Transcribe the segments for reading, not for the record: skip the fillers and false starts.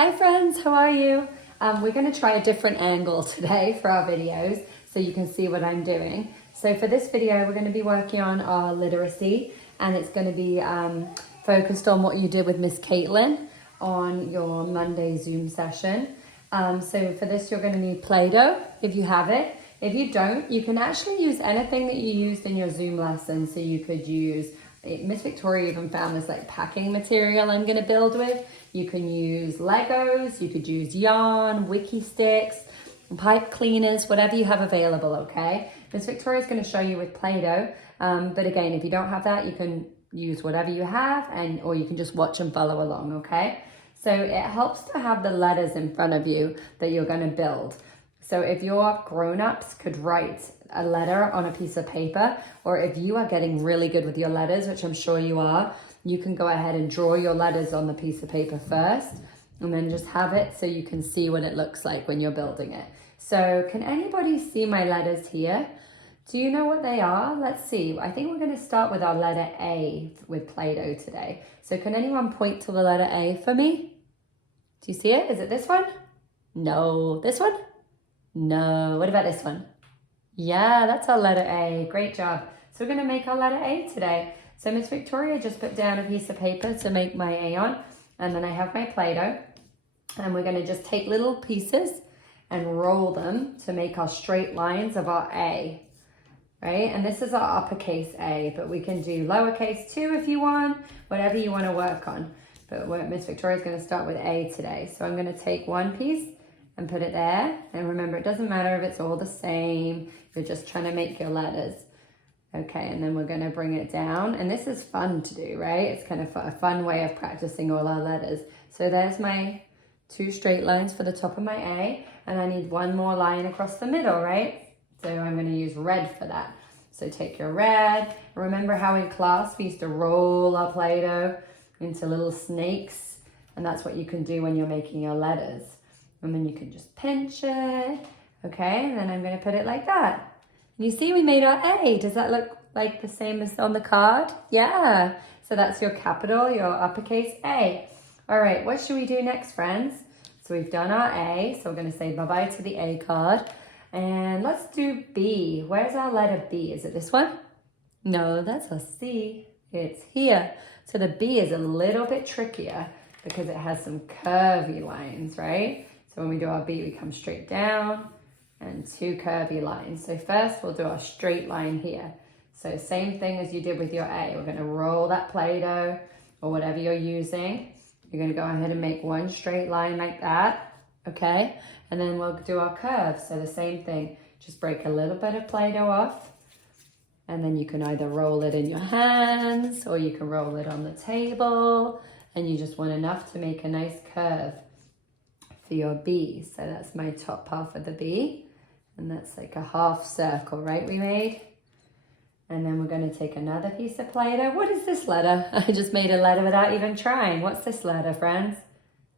Hi friends, how are you? We're going to try a different angle today for our videos so you can see what I'm doing. So for this video, we're going to be working on our literacy, and it's going to be focused on what you did with Miss Caitlin on your Monday Zoom session. So for this, you're going to need Play-Doh if you have it. If you don't, you can actually use anything that you used in your Zoom lesson. So you could use, Miss Victoria even found this like packing material I'm going to build with. You can use Legos, you could use yarn, wiki sticks, pipe cleaners, whatever you have available, okay? Miss Victoria's going to show you with Play-Doh, but again, if you don't have that, you can use whatever you have, or you can just watch and follow along, okay? So it helps to have the letters in front of you that you're going to build. So if your grown-ups could write a letter on a piece of paper, or if you are getting really good with your letters, which I'm sure you are, you can go ahead and draw your letters on the piece of paper first, and then just have it so you can see what it looks like when you're building it. So can anybody see my letters here? Do you know what they are? Let's see. I think we're going to start with our letter A with Play-Doh today. So can anyone point to the letter A for me? Do you see it? Is it this one? No. This one? No. What about this one? Yeah, that's our letter A. Great job. So we're going to make our letter A today. So Miss Victoria just put down a piece of paper to make my A on, and then I have my Play-Doh, and we're going to just take little pieces and roll them to make our straight lines of our A, right? And this is our uppercase A, but we can do lowercase too if you want, whatever you want to work on. But Miss Victoria's going to start with A today. So I'm going to take one piece and put it there. And remember, it doesn't matter if it's all the same. You're just trying to make your letters. Okay, and then we're going to bring it down. And this is fun to do, right? It's kind of a fun way of practicing all our letters. So there's my two straight lines for the top of my A. And I need one more line across the middle, right? So I'm going to use red for that. So take your red. Remember how in class we used to roll our Play-Doh into little snakes? And that's what you can do when you're making your letters. And then you can just pinch it. Okay, and then I'm going to put it like that. You see we made our A. Does that look like the same as on the card? Yeah. So that's your capital, your uppercase A. All right, what should we do next, friends? So we've done our A. So we're going to say bye-bye to the A card. And let's do B. Where's our letter B? Is it this one? No, that's a C. It's here. So the B is a little bit trickier because it has some curvy lines, right? So when we do our B, we come straight down and two curvy lines. So first we'll do our straight line here. So same thing as you did with your A. We're going to roll that Play-Doh or whatever you're using. You're going to go ahead and make one straight line like that, okay? And then we'll do our curve. So the same thing, just break a little bit of Play-Doh off, and then you can either roll it in your hands or you can roll it on the table, and you just want enough to make a nice curve for your B. So that's my top half of the B. And that's like a half circle, right, we made? And then we're going to take another piece of Play-Doh. What is this letter? I just made a letter without even trying. What's this letter, friends?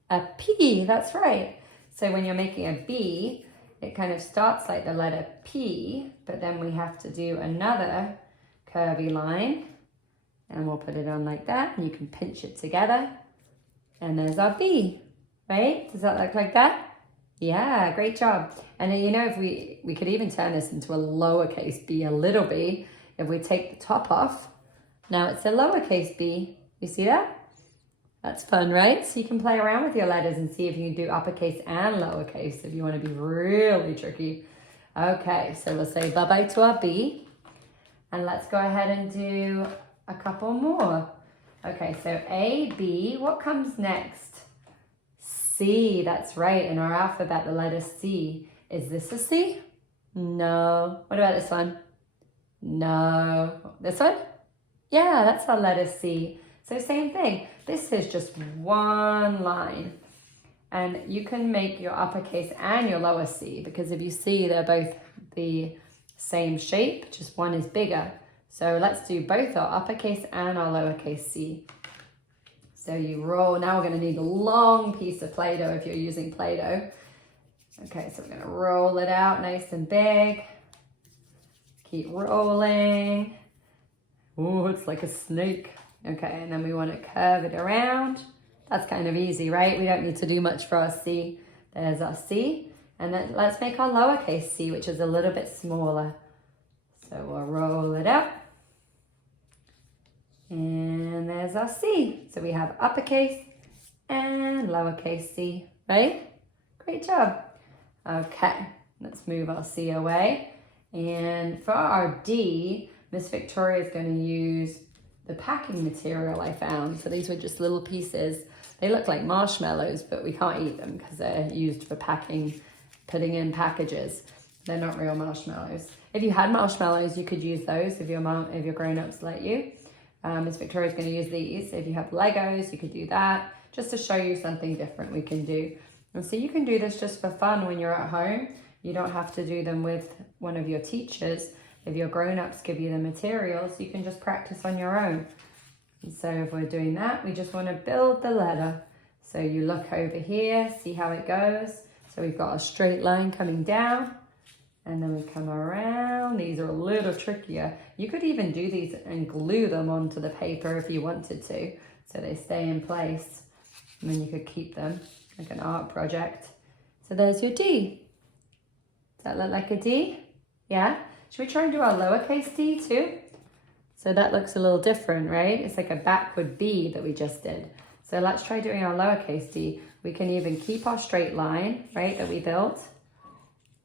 A P, that's right. So when you're making a B, it kind of starts like the letter P, but then we have to do another curvy line. And we'll put it on like that, and you can pinch it together. And there's our B, right? Does that look like that? Yeah, great job. And then, you know, if we could even turn this into a lowercase b, a little b, if we take the top off, now it's a lowercase b. You see that? That's fun, right? So you can play around with your letters and see if you can do uppercase and lowercase if you want to be really tricky. Okay, so we'll say bye-bye to our B. And let's go ahead and do a couple more. Okay, so A, B, what comes next? C, that's right. In our alphabet, the letter C. Is this a C? No. What about this one? No. This one? Yeah, that's our letter C. So same thing. This is just one line. And you can make your uppercase and your lower C, because if you see, they're both the same shape, just one is bigger. So let's do both our uppercase and our lowercase C. So you roll. Now we're going to need a long piece of Play-Doh if you're using Play-Doh. Okay, so we're going to roll it out nice and big. Keep rolling. Oh, it's like a snake. Okay, and then we want to curve it around. That's kind of easy, right? We don't need to do much for our C. There's our C. And then let's make our lowercase c, which is a little bit smaller. So we'll roll it up. And there's our C. So we have uppercase and lowercase c, right? Great job. Okay, let's move our C away. And for our D, Miss Victoria is going to use the packing material I found. So these were just little pieces. They look like marshmallows, but we can't eat them because they're used for packing, putting in packages. They're not real marshmallows. If you had marshmallows, you could use those if your grown-ups let you. Miss Victoria's going to use these. If you have Legos, you could do that, just to show you something different we can do. And so you can do this just for fun when you're at home. You don't have to do them with one of your teachers. If your grown-ups give you the materials, you can just practice on your own. And so if we're doing that, we just want to build the letter. So you look over here, see how it goes. So we've got a straight line coming down, and then we come around. These are a little trickier. You could even do these and glue them onto the paper if you wanted to, so they stay in place. And then you could keep them like an art project. So there's your D. Does that look like a D? Yeah? Should we try and do our lowercase d too? So that looks a little different, right? It's like a backward B that we just did. So let's try doing our lowercase d. We can even keep our straight line, right, that we built.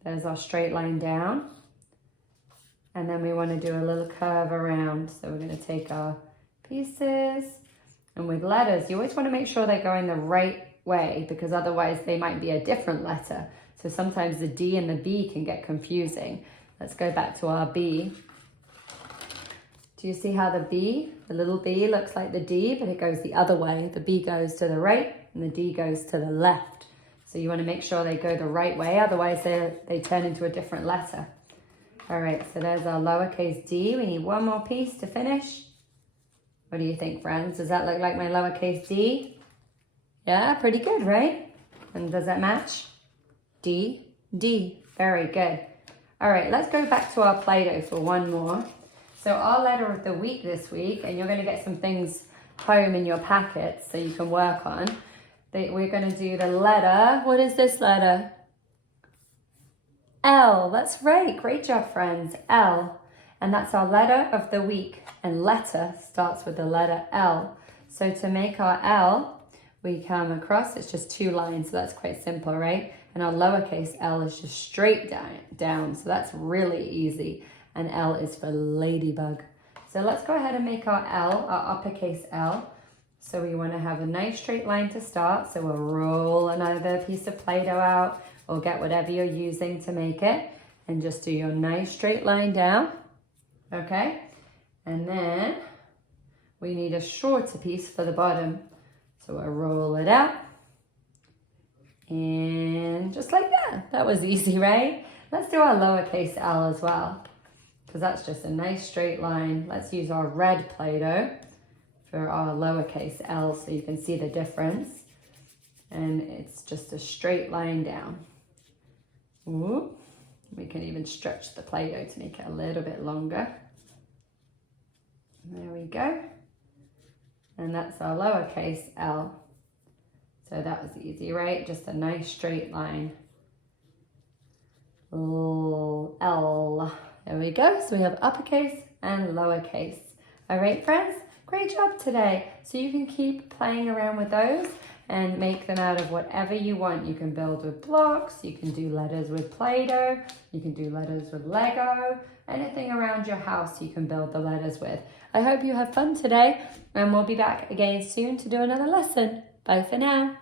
There's our straight line down. And then we want to do a little curve around. So we're going to take our pieces. And with letters, you always want to make sure they're going the right way, because otherwise they might be a different letter. So sometimes the D and the B can get confusing. Let's go back to our B. Do you see how the B, the little B, looks like the D, but it goes the other way? The B goes to the right and the D goes to the left. So you want to make sure they go the right way, otherwise they turn into a different letter. All right, so there's our lowercase d. We need one more piece to finish. What do you think, friends? Does that look like my lowercase d? Yeah, pretty good, right? And does that match? D, D, very good. All right, let's go back to our Play-Doh for one more. So our letter of the week this week, and you're going to get some things home in your packets so you can work on. We're going to do the letter. What is this letter? L. That's right. Great job, friends. L. And that's our letter of the week. And letter starts with the letter L. So to make our L, we come across. It's just two lines, so that's quite simple, right? And our lowercase l is just straight down. So that's really easy. And L is for ladybug. So let's go ahead and make our L, our uppercase L. So we want to have a nice straight line to start. So we'll roll another piece of Play-Doh out, or get whatever you're using to make it, and just do your nice straight line down. Okay? And then we need a shorter piece for the bottom. So we'll roll it out. And just like that. That was easy, right? Let's do our lowercase l as well, because that's just a nice straight line. Let's use our red Play-Doh for our lowercase l so you can see the difference. And it's just a straight line down. Ooh. We can even stretch the Play-Doh to make it a little bit longer. There we go. And that's our lowercase l. So that was easy, right? Just a nice straight line. L. There we go. So we have uppercase and lowercase. All right, friends? Great job today. So you can keep playing around with those and make them out of whatever you want. You can build with blocks. You can do letters with Play-Doh. You can do letters with Lego. Anything around your house you can build the letters with. I hope you have fun today, and we'll be back again soon to do another lesson. Bye for now.